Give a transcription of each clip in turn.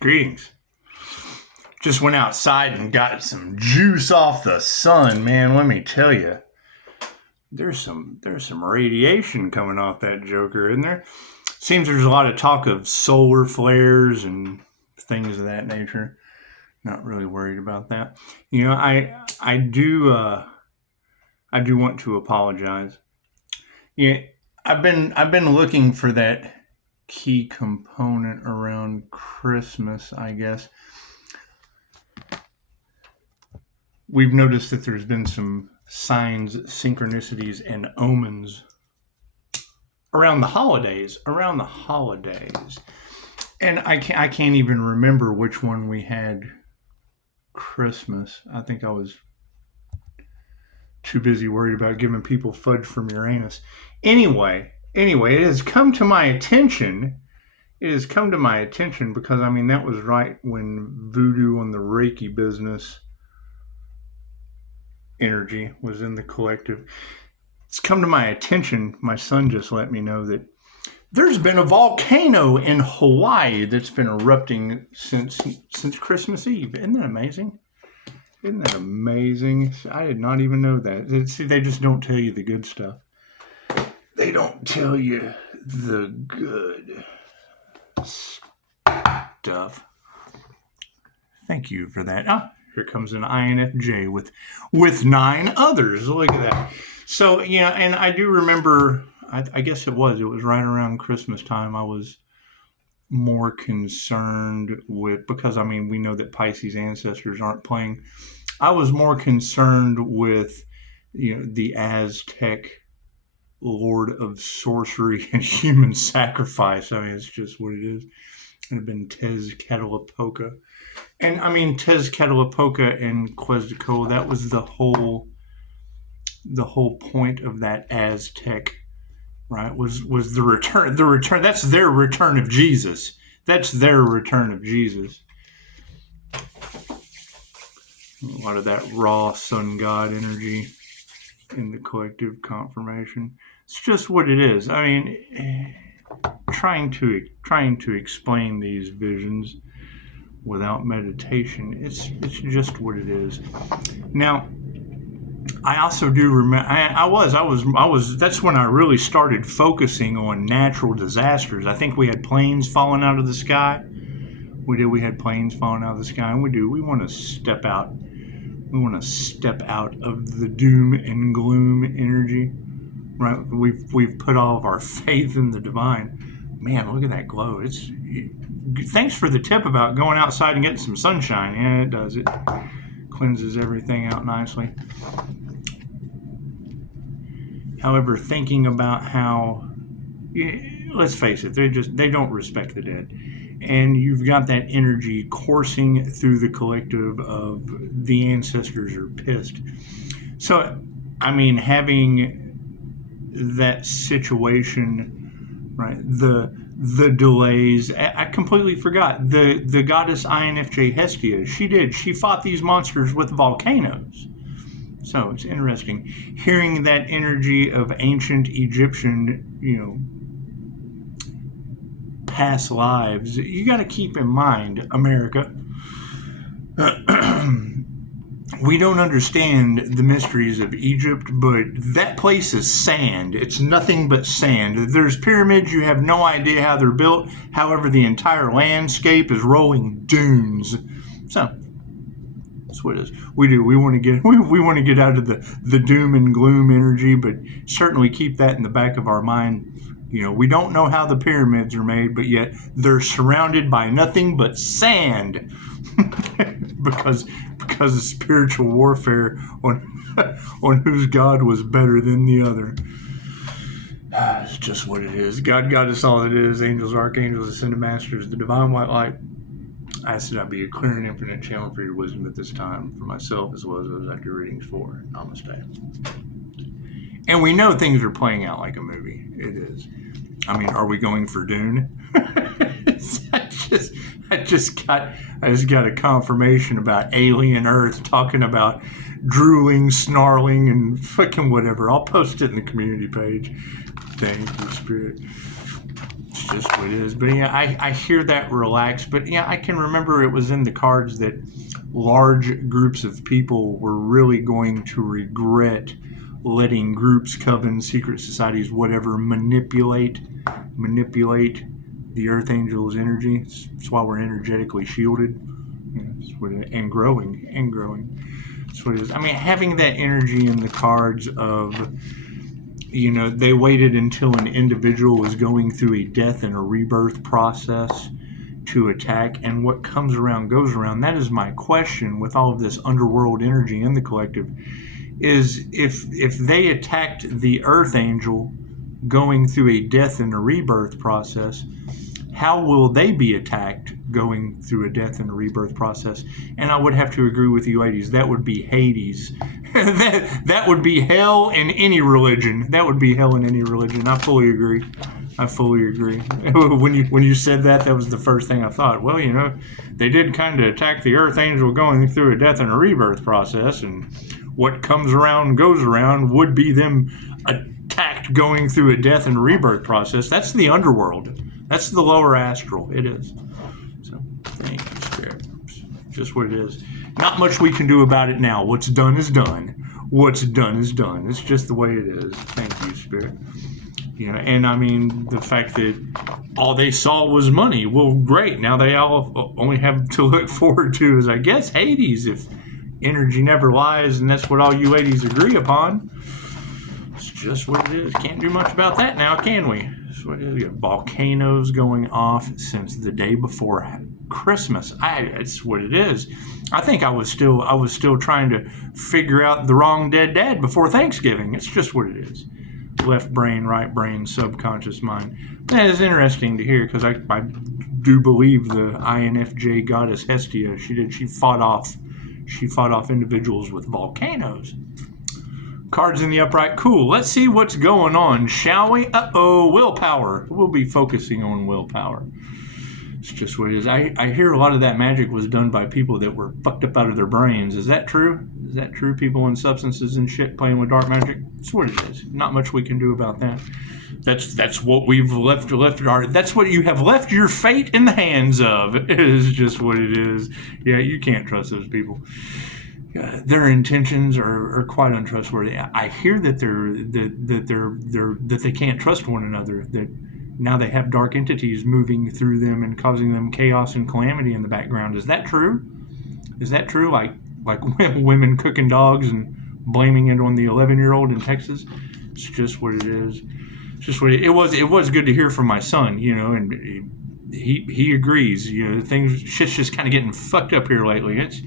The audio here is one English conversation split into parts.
Greetings. Just went outside and got some juice off the sun, man. Let me tell you, there's some radiation coming off that joker, isn't there? Seems there's a lot of talk of solar flares and things of that nature. Not really worried about that. You know, I do want to apologize. Yeah, I've been looking for that key component around Christmas, I guess. We've noticed that there's been some signs, synchronicities, and omens around the holidays. And I can't even remember which one we had Christmas. I think I was too busy worried about giving people fudge from Uranus. Anyway, it has come to my attention. Because, I mean, that was right when voodoo on the Reiki business energy was in the collective. It's come to my attention. My son just let me know that there's been a volcano in Hawaii that's been erupting since Christmas Eve. Isn't that amazing? I did not even know that. See, they just don't tell you the good stuff. They don't tell you the good stuff. Thank you for that. Ah, here comes an INFJ with 9 others. Look at that. So, yeah, and I do remember, I guess it was right around Christmas time, I was more concerned with, because, I mean, we know that Pisces ancestors aren't playing. I was more concerned with, the Aztec Lord of Sorcery and Human Sacrifice. I mean, it's just what it is. It had been Tezcatlipoca. And, I mean, Tezcatlipoca and Quetzalcoatl, that was the whole point of that Aztec, right, was the return. That's their return of Jesus. A lot of that raw sun god energy in the collective confirmation. It's just what it is. I mean, trying to explain these visions without meditation, it's just what it is. Now, I also do remember, I was, that's when I really started focusing on natural disasters. I think we had planes falling out of the sky. We had planes falling out of the sky, and we want to step out. We want to step out of the doom and gloom energy, right? We've put all of our faith in the divine. Man, look at that glow. Thanks for the tip about going outside and getting some sunshine. Yeah, it does. It cleanses everything out nicely. However, thinking about how, let's face it, they don't respect the dead. And you've got that energy coursing through the collective of the ancestors are pissed. So, I mean, having that situation, right, the delays, I completely forgot. The goddess INFJ Hestia, she fought these monsters with volcanoes. So it's interesting hearing that energy of ancient Egyptian, past lives. You got to keep in mind, America, we don't understand the mysteries of Egypt, but that place is sand. It's nothing but sand. There's pyramids, you have no idea how they're built. However, the entire landscape is rolling dunes. So that's what it is. We want to get out of the doom and gloom energy, but certainly keep that in the back of our mind. We don't know how the pyramids are made, but yet they're surrounded by nothing but sand because of spiritual warfare on whose God was better than the other. It's just what it is. God got us all it is. Angels, archangels, ascended masters, the divine white light. I ask that I be a clear and infinite channel for your wisdom at this time, for myself as well as those I do readings for. Namaste. And we know things are playing out like a movie. It is. I mean, are we going for Dune? I just got a confirmation about alien Earth talking about drooling, snarling, and fucking whatever. I'll post it in the community page. Thank you, Spirit. It's just what it is. But yeah, I hear that relax. But yeah, I can remember it was in the cards that large groups of people were really going to regret letting groups, covens, secret societies, whatever, manipulate the Earth Angel's energy. That's why we're energetically shielded. And growing. That's what it is. I mean, having that energy in the cards of, they waited until an individual was going through a death and a rebirth process to attack, and what comes around goes around. That is my question with all of this underworld energy in the collective, is if they attacked the Earth Angel going through a death and a rebirth process, how will they be attacked going through a death and a rebirth process? And I would have to agree with you ladies, that would be Hades. that would be hell in any religion. That would be hell in any religion. I fully agree. When you said that was the first thing I thought. Well, they did kind of attack the Earth Angel going through a death and a rebirth process, and what comes around goes around would be them attacked going through a death and rebirth process. That's the underworld. That's the lower astral. It is. So, thank you, Spirit. Just what it is. Not much we can do about it now. What's done is done. What's done is done. It's just the way it is. Thank you, Spirit. And I mean, the fact that all they saw was money. Well, great. Now they all only have to look forward to is, I guess, Hades, if energy never lies, and that's what all you ladies agree upon. It's just what it is. Can't do much about that now, can we? It's what it is. Volcanoes going off since the day before Christmas. It's what it is. I think I was still trying to figure out the wrong dead dad before Thanksgiving. It's just what it is. Left brain, right brain, subconscious mind. That is interesting to hear, because I do believe the INFJ goddess Hestia. She fought off individuals with volcanoes. Cards in the upright. Cool. Let's see what's going on, shall we? Willpower. We'll be focusing on willpower. It's just what it is. I hear a lot of that magic was done by people that were fucked up out of their brains. Is that true? Is that true? People in substances and shit playing with dark magic? That's what it is. Not much we can do about that. That's what we've left that's what you have left your fate in the hands of. It is just what it is. Yeah, you can't trust those people. Their intentions are quite untrustworthy. I hear that they can't trust one another. That now they have dark entities moving through them and causing them chaos and calamity in the background. Is that true? Is that true? Like women cooking dogs and blaming it on the 11-year-old in Texas? It's just what it is. It's just what it was. It was good to hear from my son, and he agrees. Shit's just kind of getting fucked up here lately. It's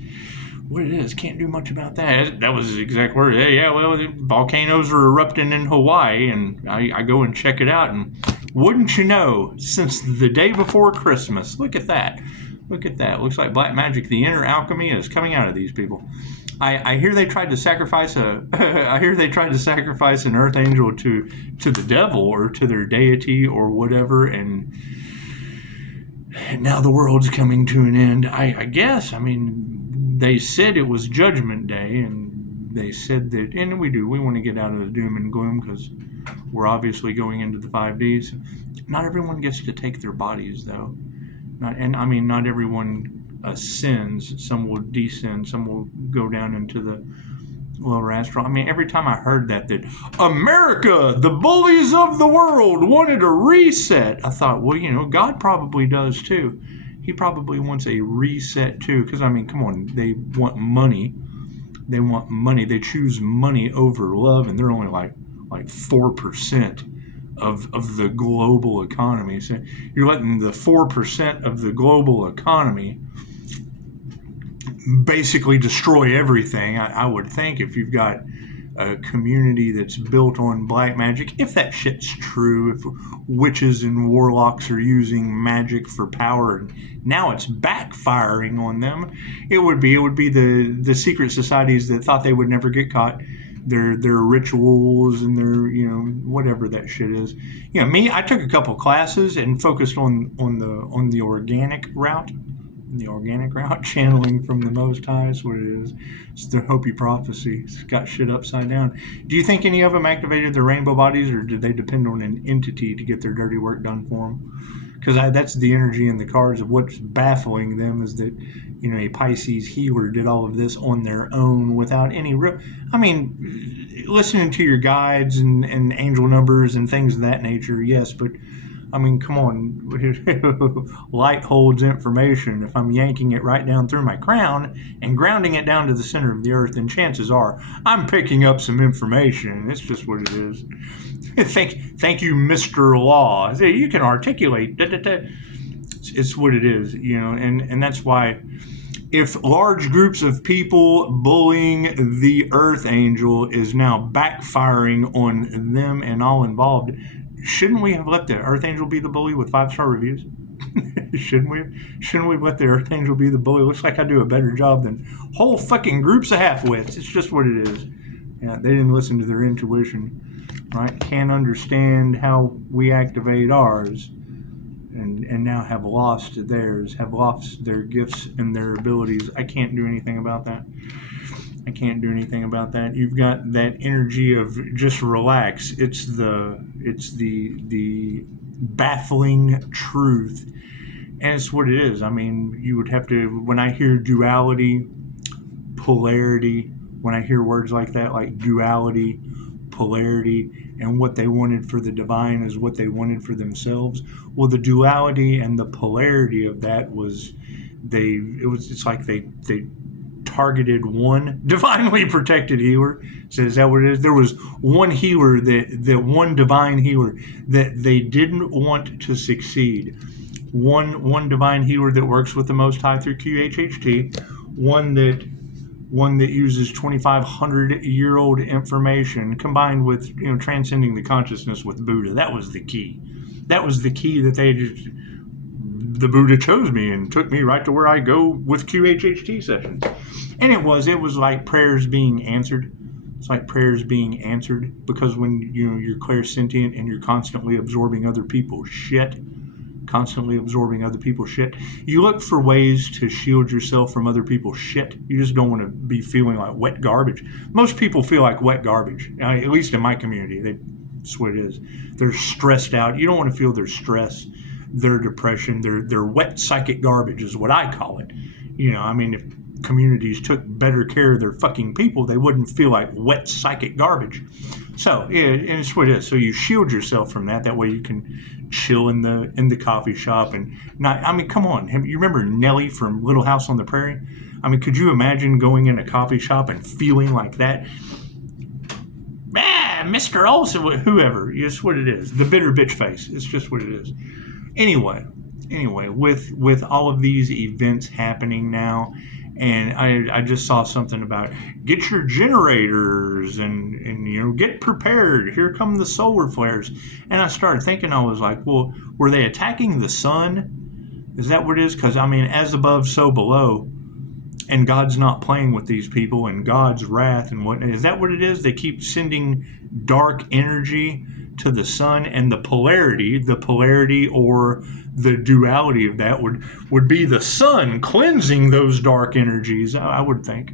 what it is. Can't do much about that. That was his exact word. Volcanoes are erupting in Hawaii, and I go and check it out, and wouldn't you know, since the day before Christmas, look at that. Looks like black magic. The inner alchemy is coming out of these people. I hear they tried to sacrifice an earth angel to the devil or to their deity or whatever, and now the world's coming to an end. I guess. I mean, they said it was Judgment Day, and they said that, and we want to get out of the doom and gloom because we're obviously going into the 5Ds. Not everyone gets to take their bodies, though. Not everyone ascends. Some will descend. Some will go down into the lower astral. I mean, every time I heard that America, the bullies of the world, wanted a reset, I thought, well, God probably does too. He probably wants a reset too, because, I mean, come on, they want money. They choose money over love, and they're only like 4% of the global economy. So you're letting the 4% of the global economy basically destroy everything. I would think, if you've got a community that's built on black magic, if that shit's true, if witches and warlocks are using magic for power and now it's backfiring on them, it would be the secret societies that thought they would never get caught, their rituals and their whatever that shit is. Me, I took a couple classes and focused on the organic route, the organic route, channeling from the Most High is what it is. It's the Hopi prophecy. It's got shit upside down. Do you think any of them activated their rainbow bodies, or did they depend on an entity to get their dirty work done for them? Because that's the energy in the cards of what's baffling them is that, a Pisces healer did all of this on their own without any real... I mean, listening to your guides and angel numbers and things of that nature, yes, but... I mean, come on. Light holds information. If I'm yanking it right down through my crown and grounding it down to the center of the earth, then chances are I'm picking up some information. It's just what it is. Thank you, Mr. Law. You can articulate. It's what it is, and that's why if large groups of people bullying the Earth Angel is now backfiring on them and all involved, shouldn't we have let the Earth Angel be the bully with 5-star reviews? Shouldn't we let the Earth Angel be the bully? Looks like I do a better job than whole fucking groups of half-wits. It's just what it is. Yeah, they didn't listen to their intuition, right? Can't understand how we activate ours, and now have lost theirs, have lost their gifts and their abilities. I can't do anything about that. You've got that energy of just relax. It's the baffling truth, and it's what it is. I mean, you would have to, when I hear duality, polarity, when I hear words like that, like duality, polarity, and what they wanted for the divine is what they wanted for themselves. Well, the duality and the polarity of that was it's like they targeted one divinely protected healer. So is that what it is? There was one healer, that one divine healer that they didn't want to succeed. One divine healer that works with the Most High through QHHT, one that uses 2,500-year-old information combined with transcending the consciousness with Buddha. That was the key. That the Buddha chose me and took me right to where I go with QHHT sessions. And it was like prayers being answered. It's like prayers being answered, because when you're clairsentient and you're constantly absorbing other people's shit, you look for ways to shield yourself from other people's shit. You just don't want to be feeling like wet garbage. Most people feel like wet garbage, at least in my community. That's what it is. They're stressed out. You don't want to feel their stress, their depression, their wet psychic garbage is what I call it. If communities took better care of their fucking people, they wouldn't feel like wet psychic garbage. So and it's what it is. So you shield yourself from that. That way you can chill in the coffee shop and not. I mean, come on. You remember Nellie from Little House on the Prairie? I mean, could you imagine going in a coffee shop and feeling like that? Mr. Olsen, whoever. It's what it is. The bitter bitch face. It's just what it is. Anyway, with all of these events happening now, and I just saw something about get your generators and get prepared. Here come the solar flares. And I started thinking, I was like, well, were they attacking the sun? Is that what it is? Because, as above, so below. And God's not playing with these people, and God's wrath and what is that what it is? They keep sending dark energy to the sun, and the polarity or the duality of that would be the sun cleansing those dark energies. I would think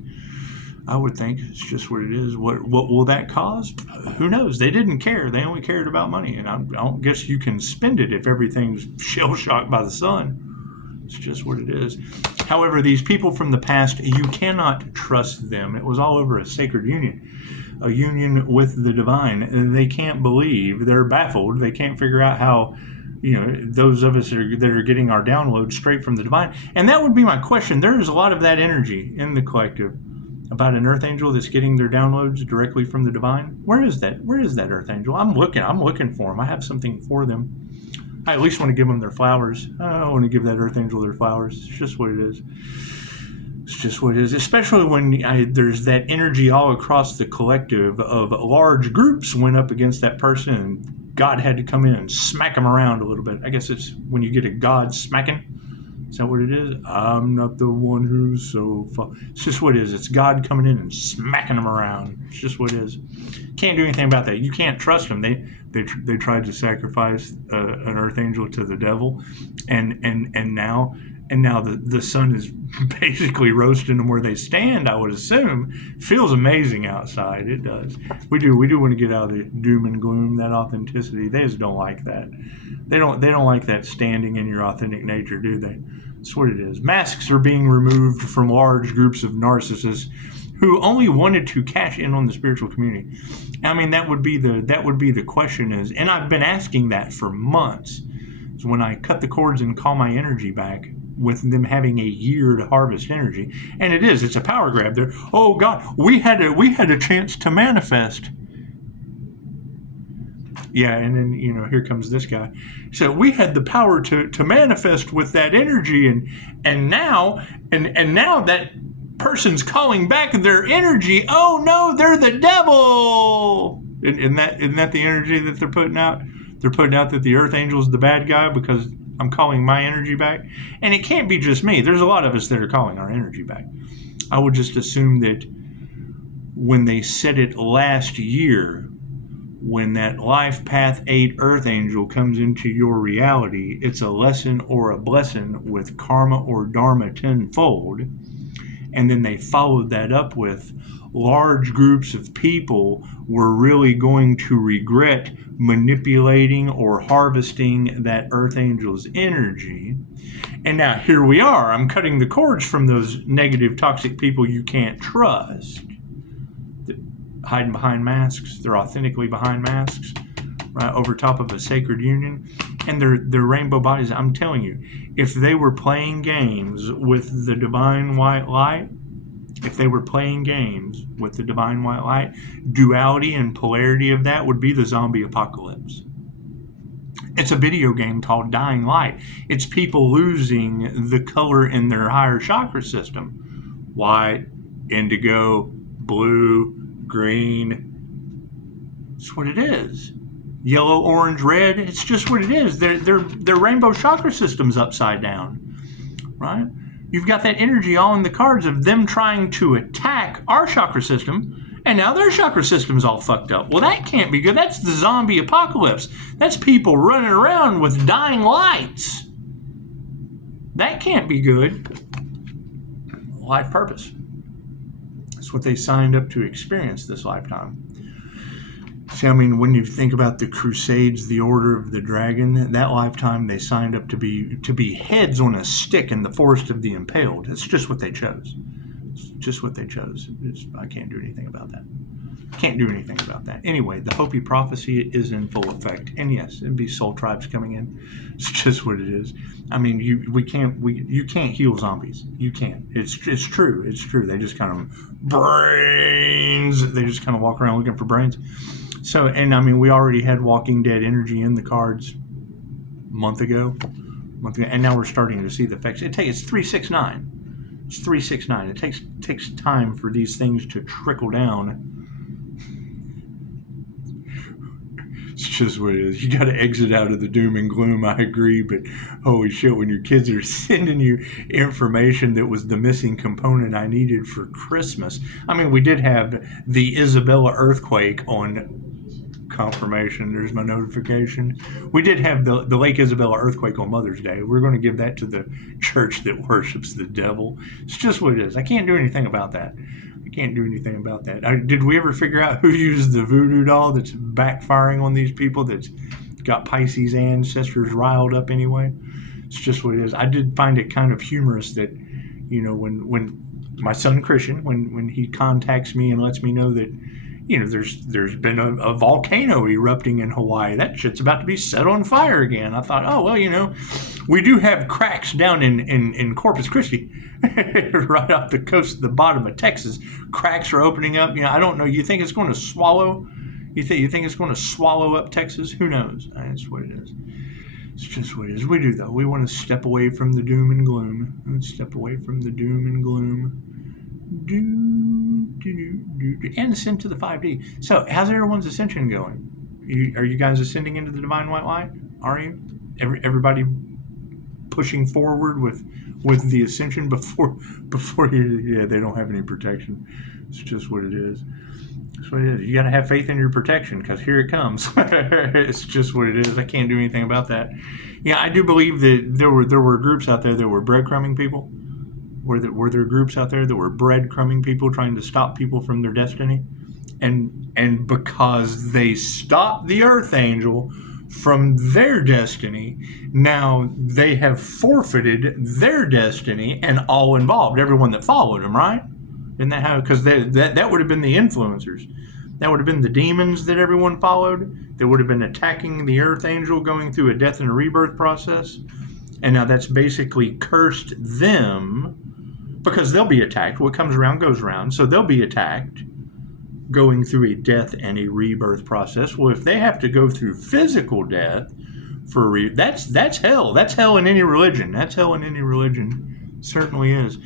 it's just what it is. What will that cause? Who knows? They didn't care. They only cared about money, and I don't guess you can spend it if everything's shell shocked by the sun. It's just what it is. However, these people from the past, you cannot trust them. It was all over a sacred union, a union with the divine. And they can't believe. They're baffled. They can't figure out how, those of us that are getting our downloads straight from the divine. And that would be my question. There is a lot of that energy in the collective about an Earth Angel that's getting their downloads directly from the divine. Where is that? Where is that Earth Angel? I'm looking for them. I have something for them. I at least want to give them their flowers. I don't want to give that Earth Angel their flowers. It's just what it is. It's just what it is. Especially when there's that energy all across the collective of large groups went up against that person, and God had to come in and smack them around a little bit. I guess it's when you get a God smacking. Is that what it is? I'm not the one who's so far. It's just what it is. It's God coming in and smacking them around. It's just what it is. Can't do anything about that. You can't trust them. They tried to sacrifice an Earth Angel to the devil, and now and now the sun is basically roasting them where they stand. I would assume. Feels amazing outside. It does. We do want to get out of the doom and gloom. That authenticity. They just don't like that. They don't like that standing in your authentic nature, do they? That's what it is. Masks are being removed from large groups of narcissists who only wanted to cash in on the spiritual community. I mean, that would be the question is, and I've been asking that for months. Is when I cut the cords and call my energy back, with them having a year to harvest energy, and it's a power grab there. Oh God, we had a chance to manifest. Yeah, and then here comes this guy. So we had the power to manifest with that energy, and now that person's calling back their energy. Oh no, they're the devil. Isn't that the energy that they're putting out? They're putting out that the Earth Angel is the bad guy because I'm calling my energy back. And it can't be just me. There's a lot of us that are calling our energy back. I would just assume that when they said it last year, when that Life Path 8 Earth Angel comes into your reality, it's a lesson or a blessing with karma or dharma tenfold. And then they followed that up with large groups of people were really going to regret manipulating or harvesting that Earth Angel's energy. And now here we are. I'm cutting the cords from those negative, toxic people you can't trust. They're hiding behind masks. They're authentically behind masks, right over top of a sacred union. And they're rainbow bodies. I'm telling you, if they were playing games with the divine white light, duality and polarity of that would be the zombie apocalypse. It's a video game called Dying Light. It's people losing the color in their higher chakra system. White, indigo, blue, green. It's what it is. Yellow, orange, red. It's just what it is. Their rainbow chakra system's upside down, right? You've got that energy all in the cards of them trying to attack our chakra system, and now their chakra system's all fucked up. Well, that can't be good. That's the zombie apocalypse. That's people running around with dying lights. That can't be good. Life purpose. That's what they signed up to experience this lifetime. See, I mean, when you think about the Crusades, the Order of the Dragon, that lifetime they signed up to be heads on a stick in the Forest of the Impaled. It's just what they chose. It's just what they chose. I can't do anything about that. Can't do anything about that. Anyway, the Hopi prophecy is in full effect. And yes, it'd be soul tribes coming in. It's just what it is. I mean, you can't heal zombies. You can't. It's true. It's true. They just kind of brains. They just kind of walk around looking for brains. So, and I mean, we already had Walking Dead energy in the cards a month ago, and now we're starting to see the effects. It's 369. It's 369. It takes time for these things to trickle down. It's just what it is. You got to exit out of the doom and gloom. I agree, but holy shit, when your kids are sending you information that was the missing component I needed for Christmas. I mean, we did have the Isabella earthquake on confirmation. There's my notification. We did have the Lake Isabella earthquake on Mother's Day. We're going to give that to the church that worships the devil. It's just what it is. I can't do anything about that. Did we ever figure out who used the voodoo doll that's backfiring on these people that's got Pisces ancestors riled up anyway? It's just what it is. I did find it kind of humorous that, when my son Christian, when he contacts me and lets me know that, there's been a volcano erupting in Hawaii. That shit's about to be set on fire again. I thought, oh, well, we do have cracks down in Corpus Christi, right off the coast of the bottom of Texas. Cracks are opening up. I don't know. You think it's going to swallow? You think it's going to swallow up Texas? Who knows? That's what it is. It's just what it is. We do, though. We want to step away from the doom and gloom. And ascend to the 5D. So, how's everyone's ascension going? Are you guys ascending into the divine white light? Are you? Everybody pushing forward with the ascension before they don't have any protection. It's just what it is. That's what it is. You got to have faith in your protection, because here it comes. It's just what it is. I can't do anything about that. Yeah, I do believe that there were groups out there that were breadcrumbing people. Were there groups out there that were breadcrumbing people, trying to stop people from their destiny? And because they stopped the Earth Angel from their destiny, now they have forfeited their destiny, and all involved, everyone that followed them, right? Isn't that how? Because that would have been the influencers. That would have been the demons that everyone followed. That would have been attacking the Earth Angel, going through a death and a rebirth process. And now that's basically cursed them, because they'll be attacked. What comes around goes around. So they'll be attacked, going through a death and a rebirth process. Well, if they have to go through physical death for that's hell. That's hell in any religion. That's hell in any religion. It certainly is.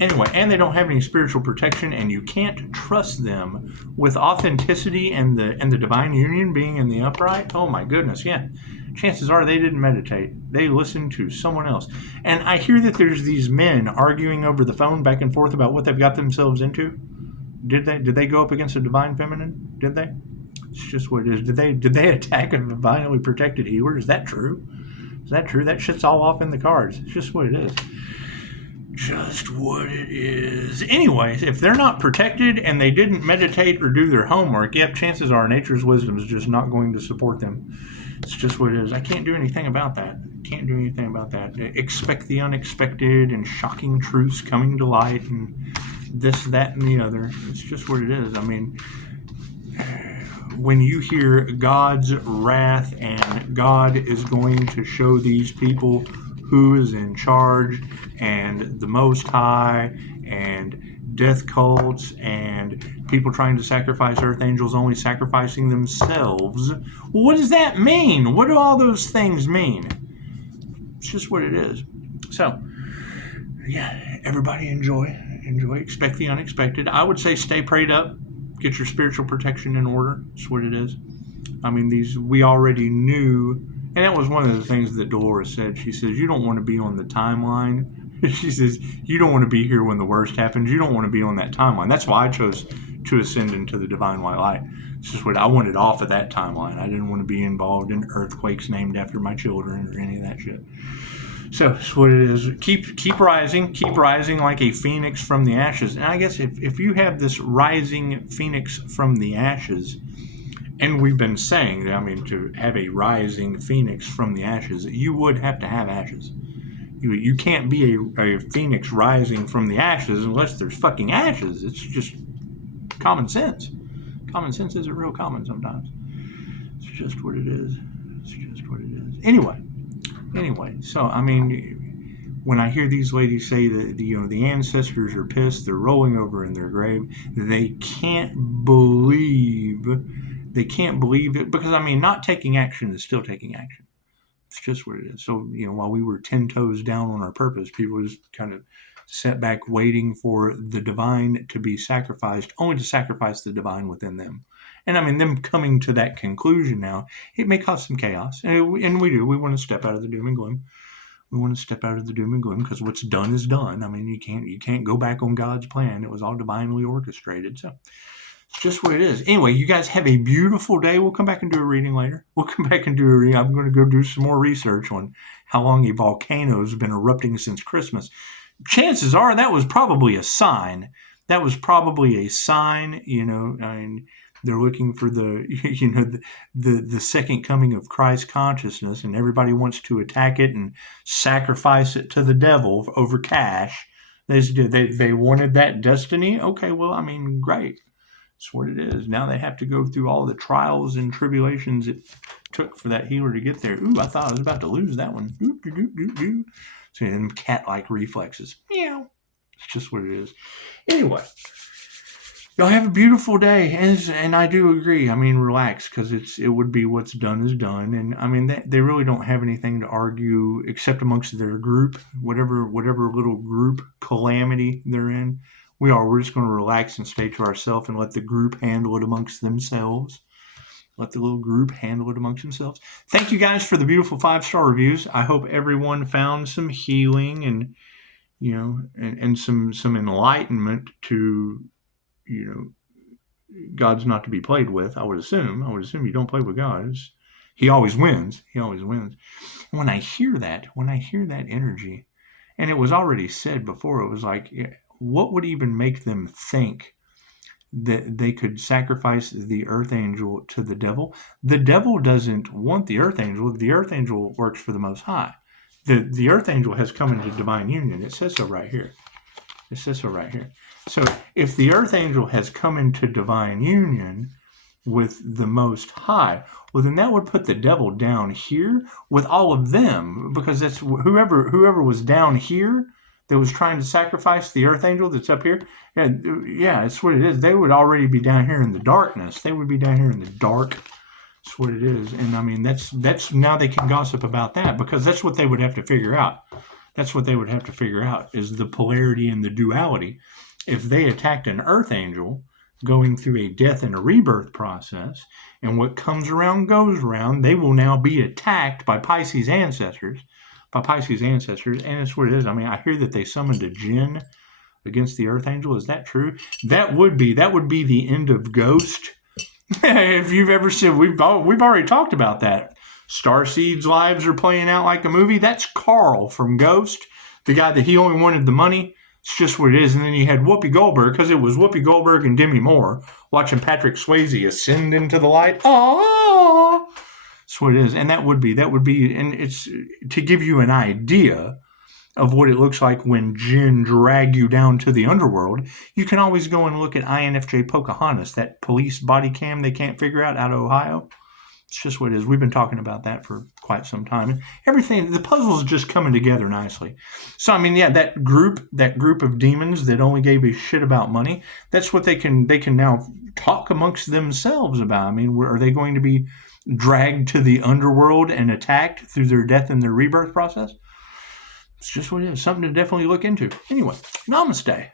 Anyway, and they don't have any spiritual protection, and you can't trust them with authenticity and the divine union being in the upright. Oh my goodness, yeah. Chances are they didn't meditate. They listened to someone else. And I hear that there's these men arguing over the phone back and forth about what they've got themselves into. Did they go up against a divine feminine? Did they? It's just what it is. Did they attack a divinely protected healer? Is that true? Is that true? That shit's all off in the cards. It's just what it is. Just what it is. Anyways, if they're not protected and they didn't meditate or do their homework, yep, chances are nature's wisdom is just not going to support them. It's just what it is. I can't do anything about that. Can't do anything about that. Expect the unexpected and shocking truths coming to light and this, that, and the other. It's just what it is. I mean, when you hear God's wrath and God is going to show these people who is in charge, and the Most High, and death cults, and people trying to sacrifice Earth Angels only sacrificing themselves, well, what does that mean? What do all those things mean? It's just what it is. So, yeah, everybody enjoy, expect the unexpected. I would say stay prayed up, get your spiritual protection in order. That's what it is. I mean, we already knew. And that was one of the things that Dolores said. She says, you don't want to be on the timeline. She says, you don't want to be here when the worst happens. You don't want to be on that timeline. That's why I chose to ascend into the divine white light. It's just what I wanted off of that timeline. I didn't want to be involved in earthquakes named after my children or any of that shit. So that's what it is. Keep rising like a phoenix from the ashes. And I guess if you have this rising phoenix from the ashes, and we've been saying that, I mean, to have a rising phoenix from the ashes, you would have to have ashes. You can't be a phoenix rising from the ashes unless there's fucking ashes. It's just common sense. Common sense isn't real common sometimes. It's just what it is. It's just what it is. Anyway, so, I mean, when I hear these ladies say that the ancestors are pissed, they're rolling over in their grave, they can't believe it, because, I mean, not taking action is still taking action. It's just what it is. So, while we were 10 toes down on our purpose, people just kind of sat back waiting for the divine to be sacrificed, only to sacrifice the divine within them. And, I mean, them coming to that conclusion now, it may cause some chaos. And we do. We want to step out of the doom and gloom. We want to step out of the doom and gloom, because what's done is done. I mean, you can't go back on God's plan. It was all divinely orchestrated. So it's just what it is. Anyway, you guys have a beautiful day. We'll come back and do a reading later. I'm going to go do some more research on how long a volcano has been erupting since Christmas. Chances are that was probably a sign. I mean, they're looking for the second coming of Christ consciousness, and everybody wants to attack it and sacrifice it to the devil over cash. They wanted that destiny. Okay, well, I mean, great. That's what it is. Now they have to go through all the trials and tribulations it took for that healer to get there. Ooh, I thought I was about to lose that one. So them cat-like reflexes. Meow. It's just what it is. Anyway, y'all have a beautiful day. And I do agree. I mean, relax, because it would be what's done is done. And I mean, they really don't have anything to argue except amongst their group, whatever little group calamity they're in. We're just going to relax and stay to ourselves and let the group handle it amongst themselves. Let the little group handle it amongst themselves. Thank you guys for the beautiful 5-star reviews. I hope everyone found some healing and, you know, and some enlightenment to, you know, God's not to be played with. I would assume you don't play with God. He always wins. He always wins. And when I hear that energy, and it was already said before, it was like, what would even make them think that they could sacrifice the earth angel to the devil? The devil doesn't want the earth angel. The earth angel works for the Most High. The earth angel has come into divine union. It says so right here. It says so right here. So if the earth angel has come into divine union with the Most High, well, then that would put the devil down here with all of them, because that's whoever was down here that was trying to sacrifice the earth angel that's up here. Yeah, it's what it is. They would already be down here in the darkness. They would be down here in the dark. That's what it is. And I mean, that's now they can gossip about that, because that's what they would have to figure out. That's what they would have to figure out, is the polarity and the duality. If they attacked an earth angel going through a death and a rebirth process, and what comes around goes around, they will now be attacked by Pisces ancestors. And it's what it is. I mean, I hear that they summoned a jinn against the earth angel. Is that true? That would be the end of Ghost. If you've ever seen, we've already talked about that. Starseed's lives are playing out like a movie. That's Carl from Ghost, the guy that he only wanted the money. It's just what it is. And then you had Whoopi Goldberg, because it was Whoopi Goldberg and Demi Moore watching Patrick Swayze ascend into the light. Oh, that's what it is. And that would be, and it's to give you an idea of what it looks like when jinn drag you down to the underworld. You can always go and look at INFJ Pocahontas, that police body cam they can't figure out of Ohio. It's just what it is. We've been talking about that for quite some time. And everything, the puzzle's just coming together nicely. So, I mean, yeah, that group of demons that only gave a shit about money, that's what they can now talk amongst themselves about. I mean, are they going to be dragged to the underworld and attacked through their death and their rebirth process? It's just what it is. Something to definitely look into. Anyway, namaste.